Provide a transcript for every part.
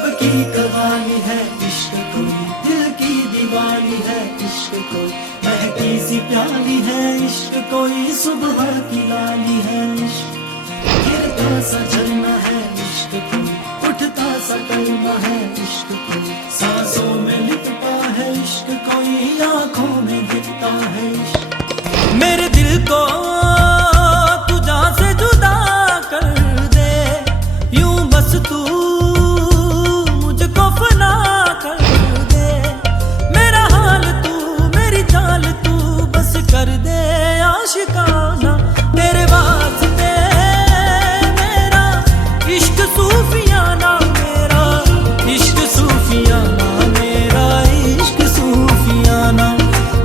रब की कवाली है इश्क कोई, दिल की दीवानी है इश्क कोई, महकी सी प्याली है इश्क कोई, सुबह की लाली है इश्क, गिरता सा झरना है इश्क कोई, उठता सा कलमा है इश्क कोई, सांसों में लिपटा है इश्क कोई, आंखों में दिखता है इश्क। मेरे दिल को तू जान से जुदा कर दे, यूं बस तू मुझको फना कर दे, मेरा हाल तू मेरी चाल तू बस कर दे आशिकाना, तेरे वास्ते मेरा इश्क सूफियाना, मेरा इश्क सूफियाना, मेरा इश्क सूफियाना,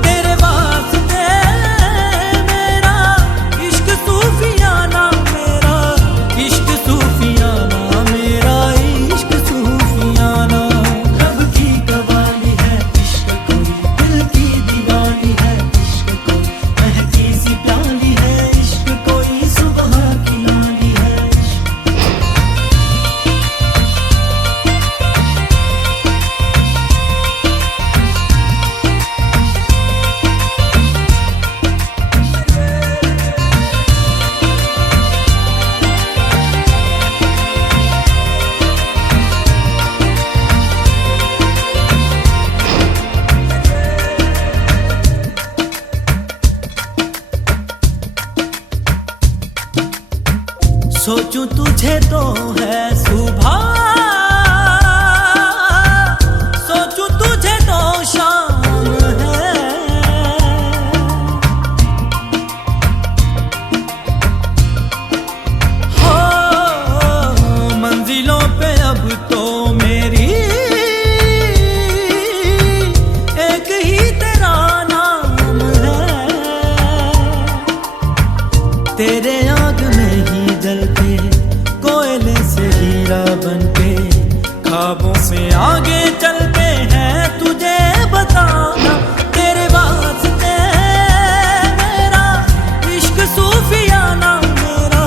तेरे वास्ते मेरा इश्क सूफियाना, मेरा इश्क सूफियाना, मेरा इश्क सूफियाना। रब की कवाली है इश्क कोई, दिल की दीवानी है इश्क कोई, महकी सी प्याली है इश्क कोई, सुबह की लाली है इश्क। सोचूं तुझे तो है सुबह, सोचूं तुझे तो शाम है, हो मंजिलों पे अब तो मेरी एक ही तेरा नाम है, तेरे आग में ही जलते कोयले से हीरा बनके, ख्वाबों से आगे चलते हैं तुझे बताना, तेरे वास्ते मेरा इश्क सूफियाना, मेरा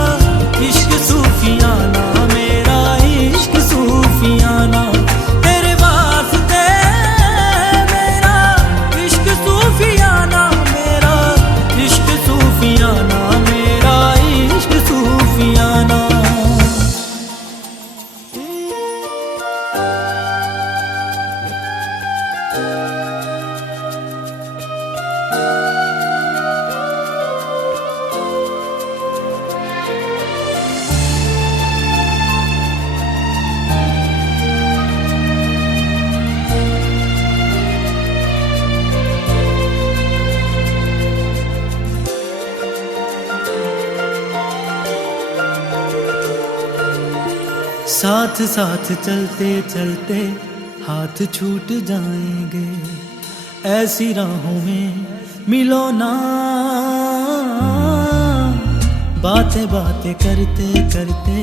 इश्क सूफियाना, मेरा इश्क सूफियाना, तेरे वास्ते मेरा इश्क सूफियाना, मेरा इश्क सूफियाना, मेरा इश्क सूफियाना। साथ साथ चलते चलते हाथ छूट जाएंगे, ऐसी राहों में मिलो ना, बातें बातें करते करते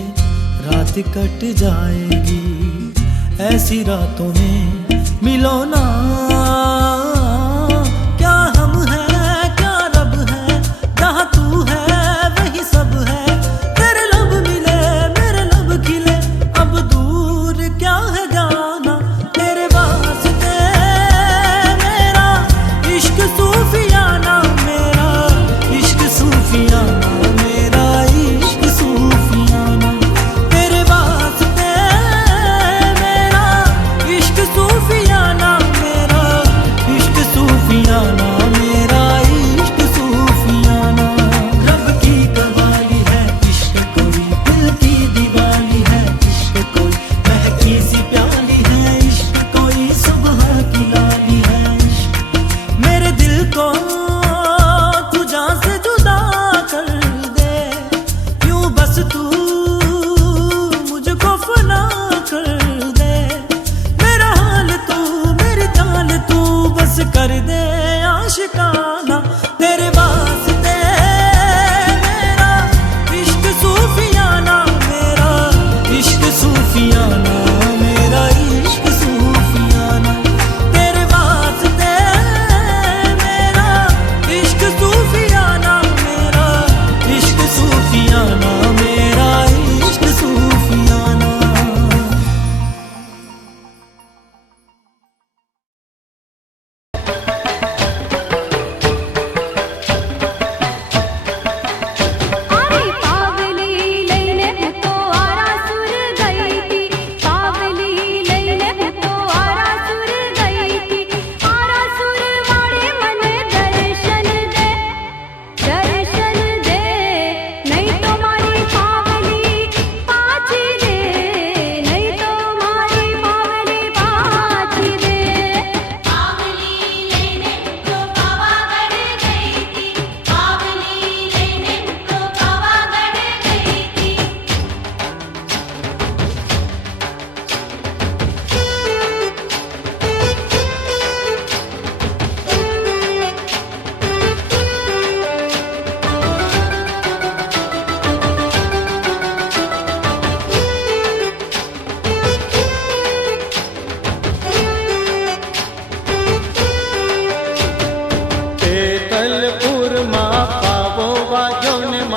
रात कट जाएगी, ऐसी रातों में मिलो ना, क्या हम हैं क्या रब है, जहाँ तू है वही सब है, तेरे लब मिले मेरे लब खिले, अब दूर क्या है जाना, तेरे वास्ते मेरा इश्क सूफियाना, मेरा इश्क सूफियाना, मेरा इश्क सूफियाना, तेरे वास्ते मेरा इश्क सूफियाना, मेरा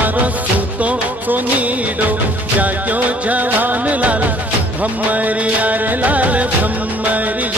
मारो सूतो सोनीडो जाग्यो जवान लाल भम्मरिया रे लाल भम्मरिया।